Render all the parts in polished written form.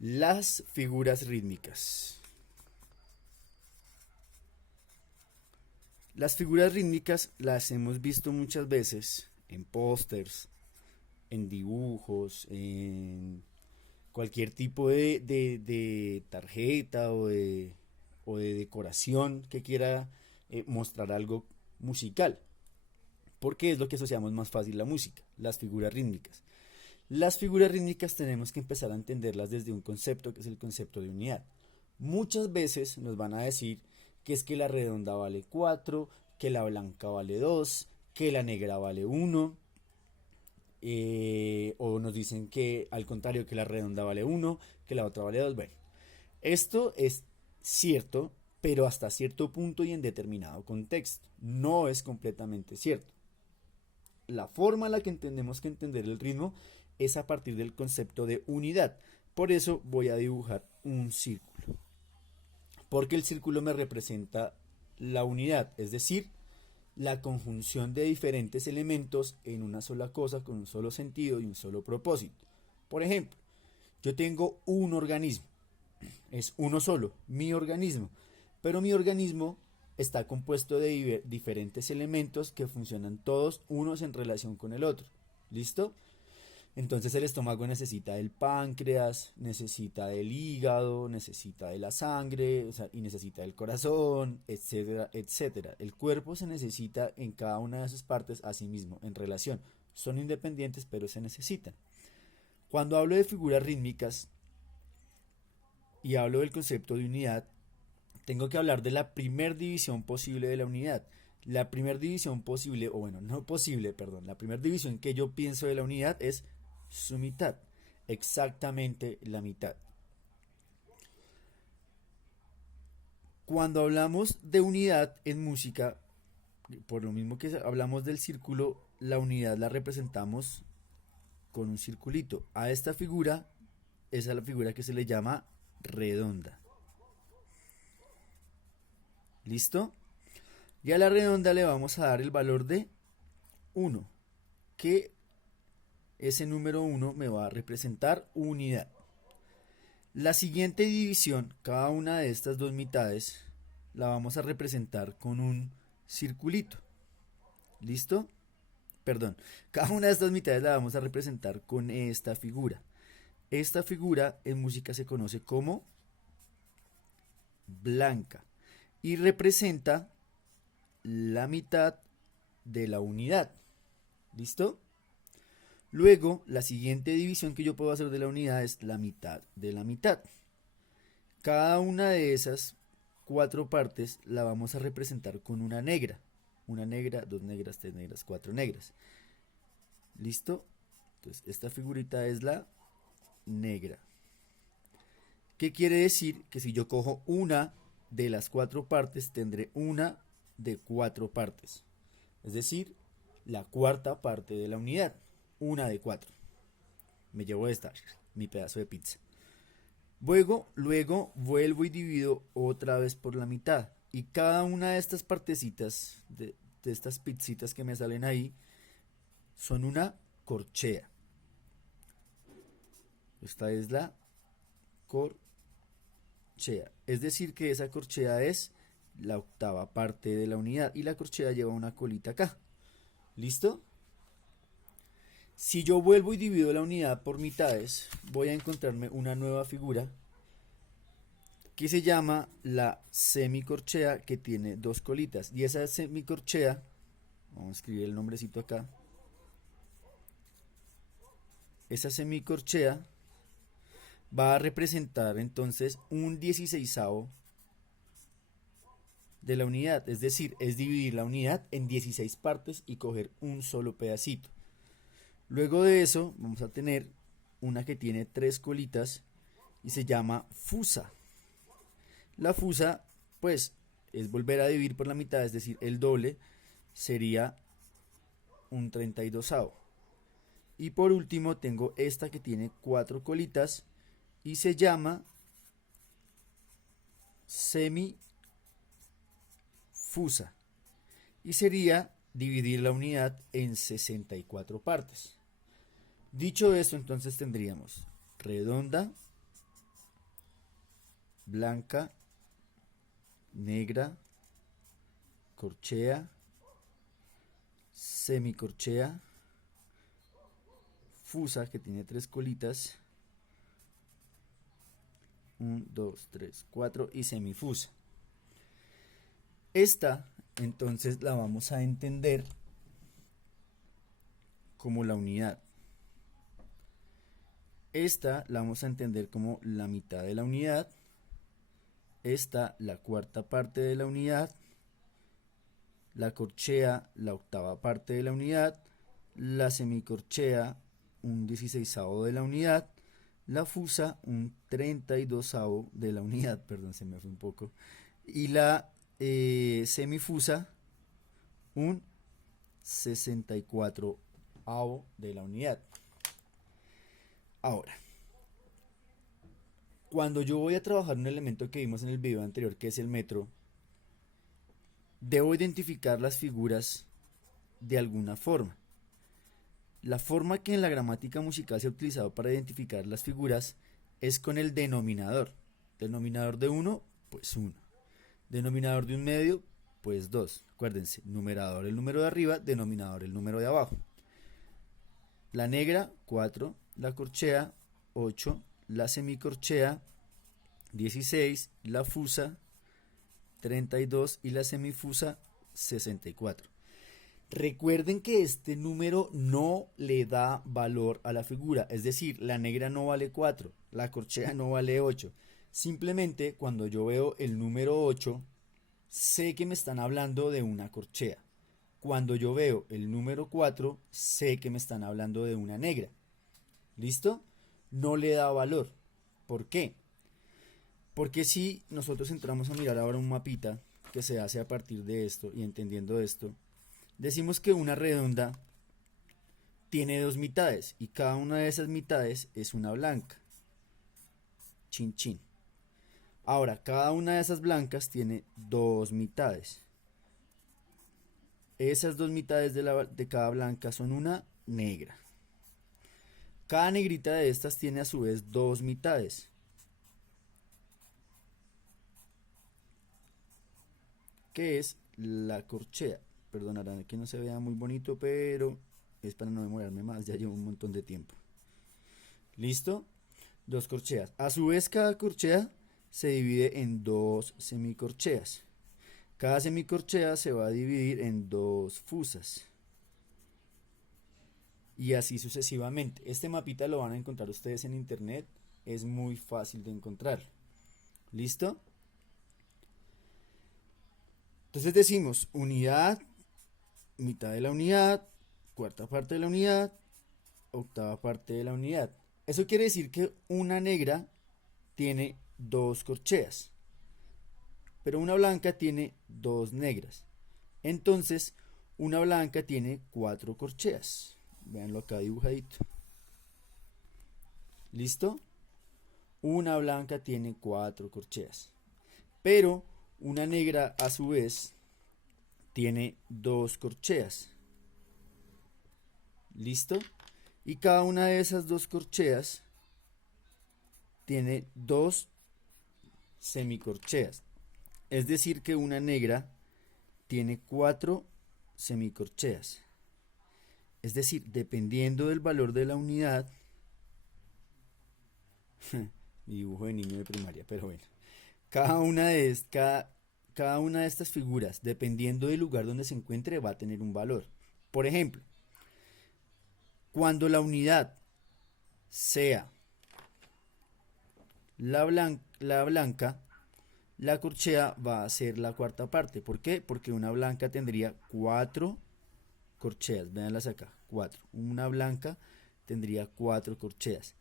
Las figuras rítmicas. Las figuras rítmicas las hemos visto muchas veces en pósters, en dibujos, en cualquier tipo de tarjeta o de decoración que quiera mostrar algo musical. Porque es lo que asociamos más fácil la música, las figuras rítmicas. Las figuras rítmicas tenemos que empezar a entenderlas desde un concepto que es el concepto de unidad. Muchas veces nos van a decir que es que la redonda vale 4, que la blanca vale 2, que la negra vale 1, o nos dicen que al contrario que la redonda vale 1, que la otra vale 2. Bueno, esto es cierto, pero hasta cierto punto y en determinado contexto. No es completamente cierto. La forma en la que tenemos que entender el ritmo es a partir del concepto de unidad. Por eso voy a dibujar un círculo. Porque el círculo me representa la unidad, es decir, la conjunción de diferentes elementos en una sola cosa con un solo sentido y un solo propósito. Por ejemplo, yo tengo un organismo, es uno solo, mi organismo, pero mi organismo está compuesto de diferentes elementos que funcionan todos unos en relación con el otro. ¿Listo? Entonces el estómago necesita del páncreas, necesita del hígado, necesita de la sangre, o sea, y necesita del corazón, etcétera, etcétera. El cuerpo se necesita en cada una de sus partes a sí mismo, en relación. Son independientes, pero se necesitan. Cuando hablo de figuras rítmicas y hablo del concepto de unidad, tengo que hablar de la primer división posible de la unidad. La primer división posible, o bueno, no posible, perdón, la primera división que yo pienso de la unidad es su mitad, exactamente la mitad. Cuando hablamos de unidad en música, por lo mismo que hablamos del círculo, la unidad la representamos con un circulito. A esta figura es a la figura que se le llama redonda. ¿Listo? Y a la redonda le vamos a dar el valor de 1, que ese número 1 me va a representar unidad. La siguiente división, cada una de estas dos mitades, la vamos a representar con un circulito. ¿Listo? Perdón, cada una de estas mitades la vamos a representar con esta figura. Esta figura en música se conoce como blanca y representa la mitad de la unidad. ¿Listo? Luego, la siguiente división que yo puedo hacer de la unidad es la mitad de la mitad. Cada una de esas 4 partes la vamos a representar con una negra. Una negra, 2 negras, 3 negras, 4 negras. ¿Listo? Entonces, esta figurita es la negra. ¿Qué quiere decir? Que si yo cojo una de las 4 partes, tendré una de 4 partes. Es decir, la cuarta parte de la unidad. Una de 4. Me llevo esta, mi pedazo de pizza. Luego vuelvo y divido otra vez por la mitad. Y cada una de estas partecitas, de estas pizzitas que me salen ahí, son una corchea. Esta es la corchea. Es decir, que esa corchea es la octava parte de la unidad. Y la corchea lleva una colita acá. ¿Listo? Si yo vuelvo y divido la unidad por mitades, voy a encontrarme una nueva figura que se llama la semicorchea, que tiene 2 colitas. Y esa semicorchea, vamos a escribir el nombrecito acá, esa semicorchea va a representar entonces un 16avo de la unidad. Es decir, es dividir la unidad en 16 partes y coger un solo pedacito. Luego de eso vamos a tener una que tiene 3 colitas y se llama fusa. La fusa, pues, es volver a dividir por la mitad, es decir, el doble sería un 32avo. Y por último tengo esta que tiene 4 colitas y se llama semifusa. Y sería dividir la unidad en 64 partes. Dicho esto, entonces tendríamos redonda, blanca, negra, corchea, semicorchea, fusa que tiene 3 colitas, 1, 2, 3, 4 y semifusa. Esta entonces la vamos a entender como la unidad. Esta la vamos a entender como la mitad de la unidad. Esta la cuarta parte de la unidad. La corchea la octava parte de la unidad. La semicorchea un 16avo de la unidad. La fusa un 32avo de la unidad, perdón, se me fue un poco. Y la semifusa un 64avo de la unidad. Ahora, cuando yo voy a trabajar un elemento que vimos en el video anterior, que es el metro, debo identificar las figuras de alguna forma. La forma que en la gramática musical se ha utilizado para identificar las figuras es con el denominador. Denominador de 1, pues 1. Denominador de un medio, pues 2. Acuérdense, numerador el número de arriba, denominador el número de abajo. La negra, 4. La corchea, 8. La semicorchea, 16. La fusa, 32. Y la semifusa, 64. Recuerden que este número no le da valor a la figura, es decir, la negra no vale 4, la corchea no vale 8. Simplemente cuando yo veo el número 8, sé que me están hablando de una corchea. Cuando yo veo el número 4, sé que me están hablando de una negra. ¿Listo? No le da valor. ¿Por qué? Porque si nosotros entramos a mirar ahora un mapita que se hace a partir de esto y entendiendo esto, decimos que una redonda tiene 2 mitades y cada una de esas mitades es una blanca. Chin chin. Ahora, cada una de esas blancas tiene 2 mitades. Esas 2 mitades de cada blanca son una negra. Cada negrita de estas tiene a su vez 2 mitades. Que es la corchea. Perdonarán que no se vea muy bonito, pero es para no demorarme más, ya llevo un montón de tiempo. ¿Listo? 2 corcheas. A su vez, cada corchea se divide en 2 semicorcheas. Cada semicorchea se va a dividir en 2 fusas. Y así sucesivamente. Este mapita lo van a encontrar ustedes en internet. Es muy fácil de encontrar. ¿Listo? Entonces decimos unidad, mitad de la unidad, cuarta parte de la unidad, octava parte de la unidad. Eso quiere decir que una negra tiene 2 corcheas, pero una blanca tiene 2 negras. Entonces, una blanca tiene 4 corcheas. Véanlo acá dibujadito. ¿Listo? Una blanca tiene 4 corcheas. Pero una negra a su vez tiene 2 corcheas. ¿Listo? Y cada una de esas 2 corcheas tiene 2 semicorcheas. Es decir que una negra tiene 4 semicorcheas. Es decir, dependiendo del valor de la unidad, dibujo de niño de primaria, pero bueno, cada una de estas figuras, dependiendo del lugar donde se encuentre, va a tener un valor. Por ejemplo, cuando la unidad sea la blanca, la corchea va a ser la cuarta parte. ¿Por qué? Porque una blanca tendría 4 corcheas. Véanlas acá, 4. Una blanca tendría 4 corcheas.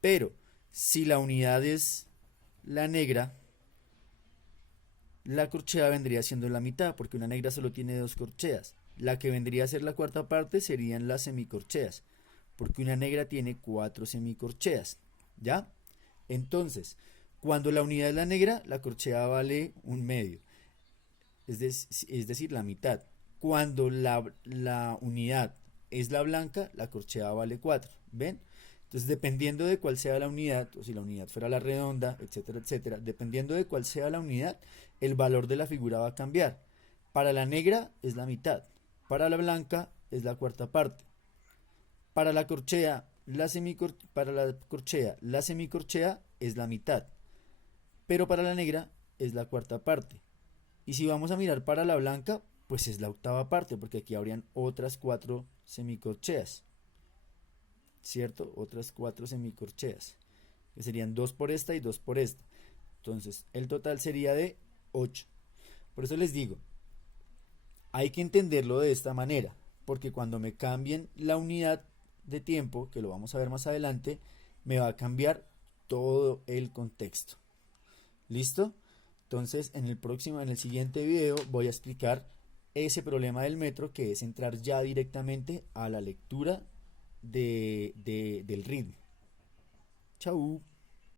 Pero si la unidad es la negra, la corchea vendría siendo la mitad, porque una negra solo tiene 2 corcheas. La que vendría a ser la cuarta parte serían las semicorcheas, porque una negra tiene 4 semicorcheas. ¿Ya? Entonces, cuando la unidad es la negra, la corchea vale un medio, es decir, la mitad. Cuando la unidad es la blanca, la corchea vale 4. ¿Ven? Entonces, dependiendo de cuál sea la unidad, o si la unidad fuera la redonda, etcétera, etcétera, dependiendo de cuál sea la unidad, el valor de la figura va a cambiar. Para la negra es la mitad, para la blanca es la cuarta parte, para la corchea, la semicorchea es la mitad, pero para la negra es la cuarta parte. Y si vamos a mirar para la blanca, pues es la octava parte, porque aquí habrían otras 4 semicorcheas, ¿cierto? Otras 4 semicorcheas, que serían 2 por esta y 2 por esta. Entonces, el total sería de 8. Por eso les digo, hay que entenderlo de esta manera, porque cuando me cambien la unidad de tiempo, que lo vamos a ver más adelante, me va a cambiar todo el contexto. ¿Listo? Entonces, en el siguiente video voy a explicar ese problema del metro, que es entrar ya directamente a la lectura del ritmo. Chau.